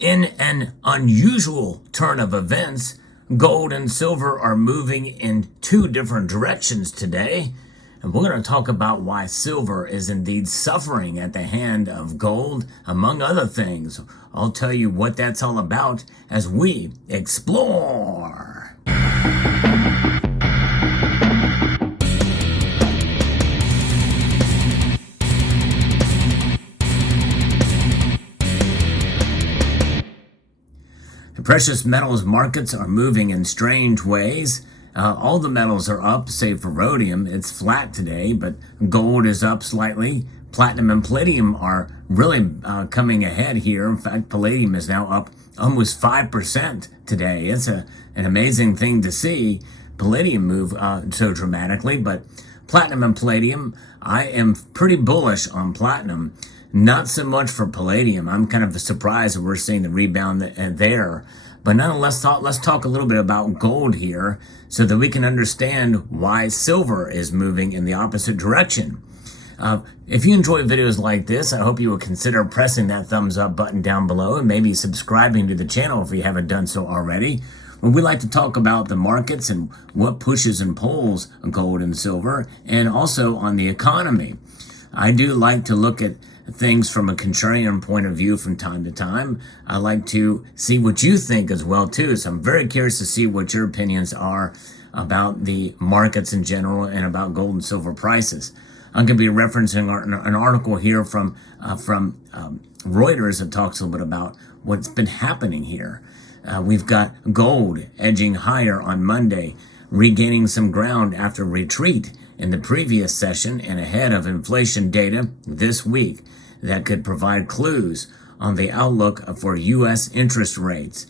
In an unusual turn of events, gold and silver are moving in two different directions today. And we're going to talk about why silver is indeed suffering at the hand of gold, among other things. I'll tell you what that's all about as we explore. The precious metals markets are moving in strange ways. All the metals are up, save for rhodium. It's flat today, but gold is up slightly. Platinum and palladium are really coming ahead here. In fact, palladium is now up almost 5% today. It's an amazing thing to see palladium move so dramatically, but platinum and palladium, I am pretty bullish on platinum. Not so much for palladium. I'm kind of surprised that we're seeing the rebound there. But nonetheless, let's talk a little bit about gold here so that we can understand why silver is moving in the opposite direction. If you enjoy videos like this, I hope you will consider pressing that thumbs up button down below and maybe subscribing to the channel if you haven't done so already. When we like to talk about the markets and what pushes and pulls gold and silver, and also on the economy. I do like to look at things from a contrarian point of view from time to time. I like to see what you think as well too. So I'm very curious to see what your opinions are about the markets in general and about gold and silver prices. I'm going to be referencing an article here from Reuters that talks a little bit about what's been happening here. We've got gold edging higher on Monday, regaining some ground after retreat in the previous session and ahead of inflation data this week that could provide clues on the outlook for U.S. interest rates.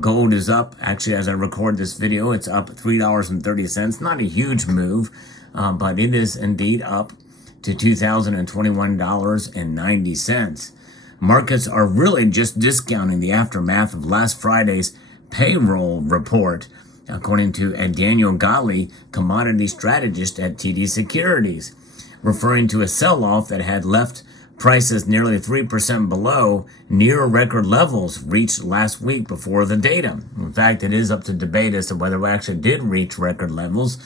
Gold is up. Actually, as I record this video, it's up $3.30. Not a huge move, but it is indeed up to $2,021.90. Markets are really just discounting the aftermath of last Friday's payroll report, according to Daniel Gali, commodity strategist at TD Securities, referring to a sell-off that had left prices nearly 3% below near record levels reached last week before the data. In fact, it is up to debate as to whether we actually did reach record levels.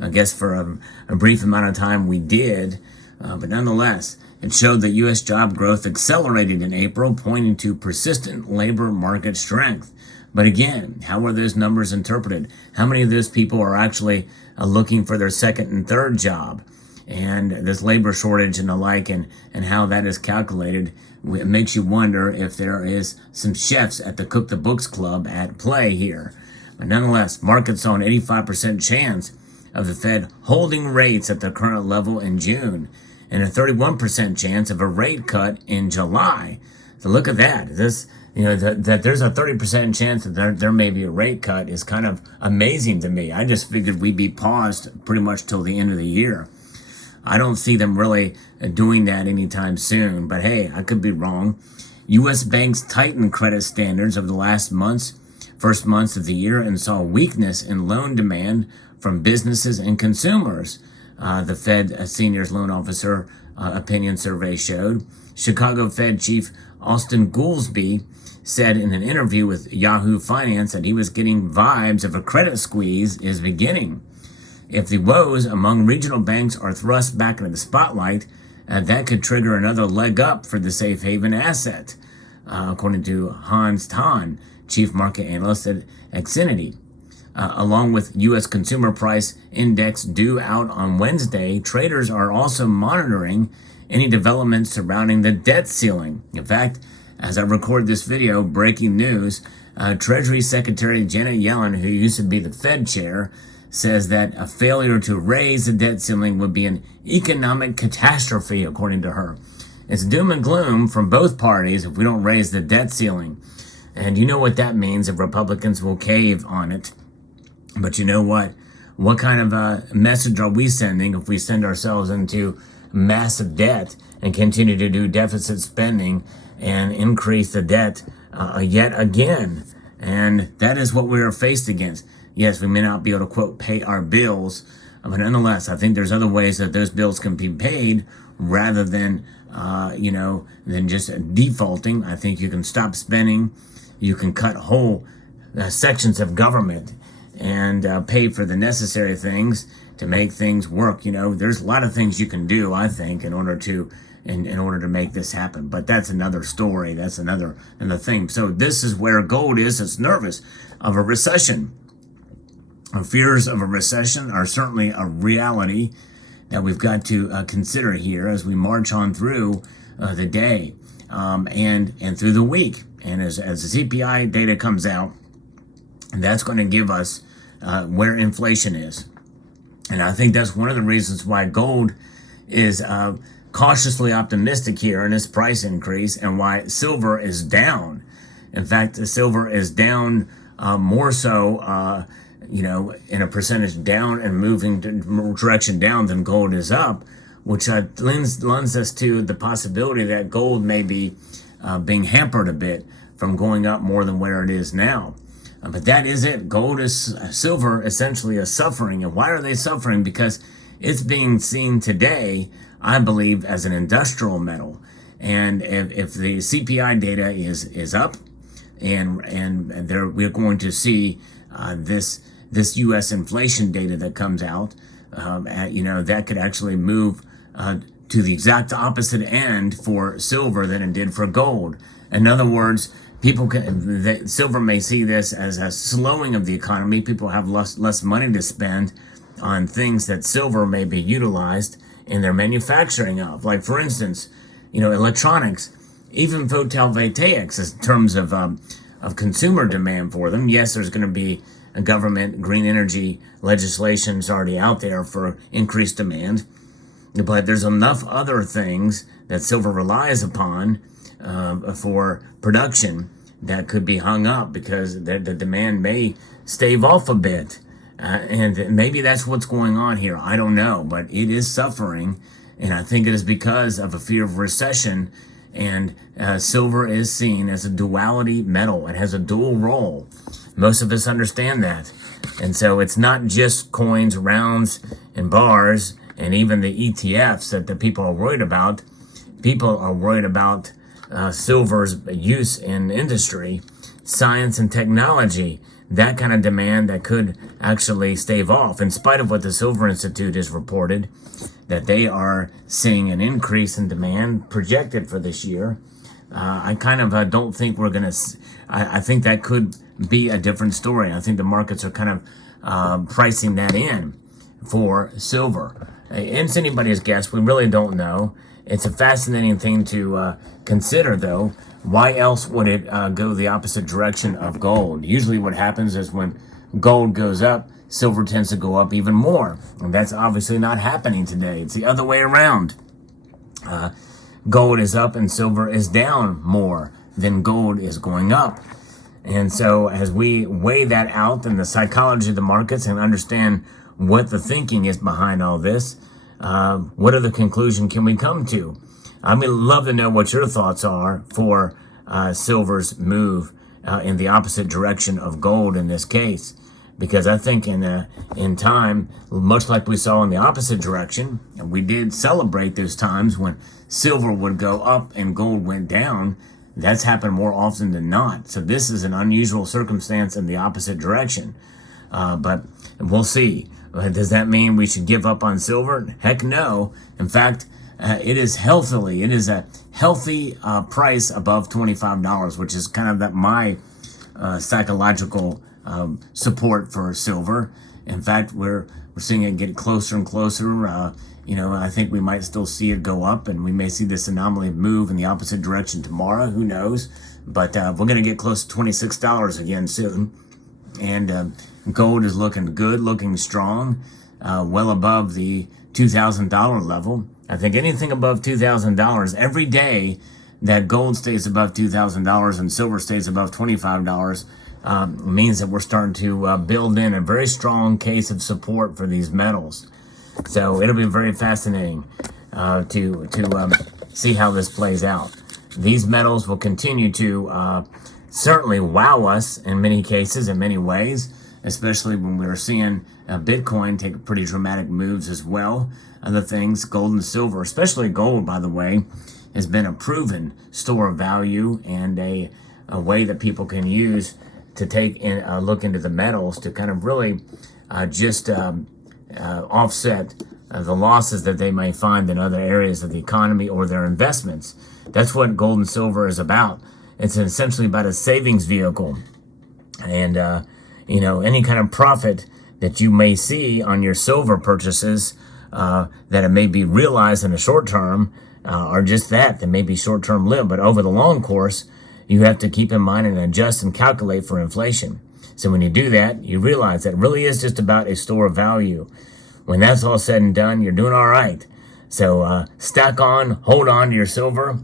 I guess for a brief amount of time we did, but nonetheless, it showed that U.S. job growth accelerated in April, pointing to persistent labor market strength. But again, how are those numbers interpreted? How many of those people are actually looking for their second and third job? And this labor shortage and the like, and how that is calculated, it makes you wonder if there is some chefs at the Cook the Books Club at play here. But nonetheless, markets saw an 85% chance of the Fed holding rates at the current level in June, and a 31% chance of a rate cut in July. So look at that. That there's a 30% chance that there may be a rate cut is kind of amazing to me. I just figured we'd be paused pretty much till the end of the year. I don't see them really doing that anytime soon, but hey, I could be wrong. U.S. banks tightened credit standards over the first months of the year, and saw weakness in loan demand from businesses and consumers. The Fed senior loan officer opinion survey showed. Chicago Fed Chief Austin Goolsbee said in an interview with Yahoo Finance that he was getting vibes of a credit squeeze is beginning. If the woes among regional banks are thrust back into the spotlight, that could trigger another leg up for the safe haven asset, according to Hans Tan, chief market analyst at Xfinity. Along with U.S. Consumer Price Index due out on Wednesday, traders are also monitoring any developments surrounding the debt ceiling. In fact, as I record this video, breaking news, Treasury Secretary Janet Yellen, who used to be the Fed chair, says that a failure to raise the debt ceiling would be an economic catastrophe, according to her. It's doom and gloom from both parties if we don't raise the debt ceiling. And you know what that means if Republicans will cave on it. But you know what? What kind of a message are we sending if we send ourselves into massive debt and continue to do deficit spending and increase the debt yet again? And that is what we are faced against. Yes, we may not be able to, quote, pay our bills, but nonetheless, I think there's other ways that those bills can be paid rather than than just defaulting. I think you can stop spending. You can cut whole sections of government and pay for the necessary things to make things work. There's a lot of things you can do, I think, in order to make this happen. But that's another story. That's another thing. So this is where gold is. It's nervous of a recession. Fears of a recession are certainly a reality that we've got to consider here as we march on through the day and through the week. And as the CPI data comes out, that's going to give us where inflation is. And I think that's one of the reasons why gold is cautiously optimistic here in its price increase, and why silver is down. In fact, the silver is down more so, in a percentage down and moving direction down than gold is up, which lends us to the possibility that gold may be being hampered a bit from going up more than where it is now. But that is it. Silver essentially is suffering. And why are they suffering? Because it's being seen today, I believe, as an industrial metal. And if the CPI data is up, and we're going to see this U.S. inflation data that comes out, that could actually move to the exact opposite end for silver than it did for gold. In other words, silver may see this as a slowing of the economy. People have less money to spend on things that silver may be utilized in their manufacturing of. Like, for instance, electronics, even photovoltaics in terms of consumer demand for them. Yes, there's going to be a government green energy legislation's already out there for increased demand, but there's enough other things that silver relies upon for production that could be hung up because the demand may stave off a bit. And maybe that's what's going on here. I don't know, but it is suffering. And I think it is because of a fear of recession. And silver is seen as a duality metal. It has a dual role. Most of us understand that. And so it's not just coins, rounds, and bars, and even the ETFs that the people are worried about. People are worried about silver's use in industry, science, and technology. That kind of demand that could actually stave off, in spite of what the Silver Institute has reported, that they are seeing an increase in demand projected for this year. I kind of don't think we're going to, I think that could be a different story. I think the markets are kind of pricing that in for silver. It's anybody's guess. We really don't know. It's a fascinating thing to consider, though. Why else would it go the opposite direction of gold? Usually what happens is when gold goes up, silver tends to go up even more. And that's obviously not happening today. It's the other way around. Gold is up and silver is down more than gold is going up. And so as we weigh that out in the psychology of the markets and understand what the thinking is behind all this, what other conclusion can we come to? I would love to know what your thoughts are for silver's move in the opposite direction of gold in this case. Because I think in time, much like we saw in the opposite direction, and we did celebrate those times when silver would go up and gold went down. That's happened more often than not. So this is an unusual circumstance in the opposite direction. But we'll see. Does that mean we should give up on silver? Heck no. In fact, it is a healthy price above $25, which is kind of my psychological support for silver. In fact, we're seeing it get closer and closer. I think we might still see it go up, and we may see this anomaly move in the opposite direction tomorrow. Who knows? But we're going to get close to $26 again soon. And gold is looking good, looking strong, well above the $2,000 level. I think anything above $2,000, every day that gold stays above $2,000 and silver stays above $25, means that we're starting to build in a very strong case of support for these metals. So it'll be very fascinating to see how this plays out. These metals will continue to certainly wow us in many cases, in many ways, especially when we're seeing Bitcoin take pretty dramatic moves as well. Other things, gold and silver, especially gold, by the way, has been a proven store of value and a way that people can use to take in a look into the metals to kind of really offset the losses that they may find in other areas of the economy or their investments. That's what gold and silver is about. It's essentially about a savings vehicle. And, any kind of profit that you may see on your silver purchases that it may be realized in the short term are just that. They may be short-term lived, but over the long course, you have to keep in mind and adjust and calculate for inflation. So when you do that, you realize that it really is just about a store of value. When that's all said and done, you're doing all right. So stack on, hold on to your silver.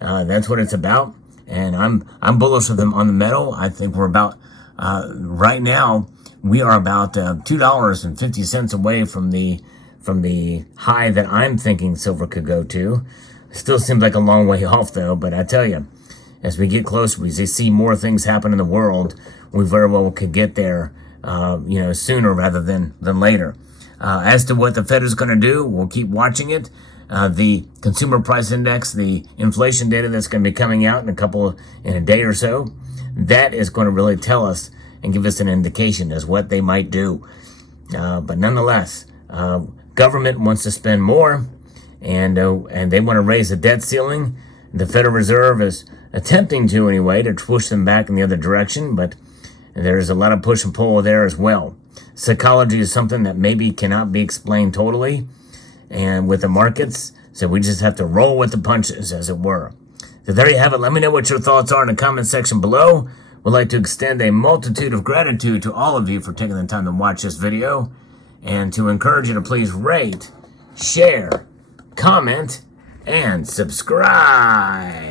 That's what it's about. And I'm bullish with them on the metal. I think we're about right now we are about $2.50 away from the high that I'm thinking silver could go to. Still seems like a long way off though. But I tell you, as we get closer, we see more things happen in the world. We very well could get there, sooner rather than later. As to what the Fed is going to do, we'll keep watching it. The consumer price index, the inflation data that's going to be coming out in a day or so, that is going to really tell us and give us an indication as what they might do. But nonetheless, government wants to spend more, and they want to raise the debt ceiling. The Federal Reserve is attempting to anyway to push them back in the other direction, but there's a lot of push and pull there as well. Psychology is something that maybe cannot be explained totally and with the markets, so we just have to roll with the punches, as it were. So there you have it. Let me know what your thoughts are in the comment section below. We'd like to extend a multitude of gratitude to all of you for taking the time to watch this video, and to encourage you to please rate, share, comment, and subscribe.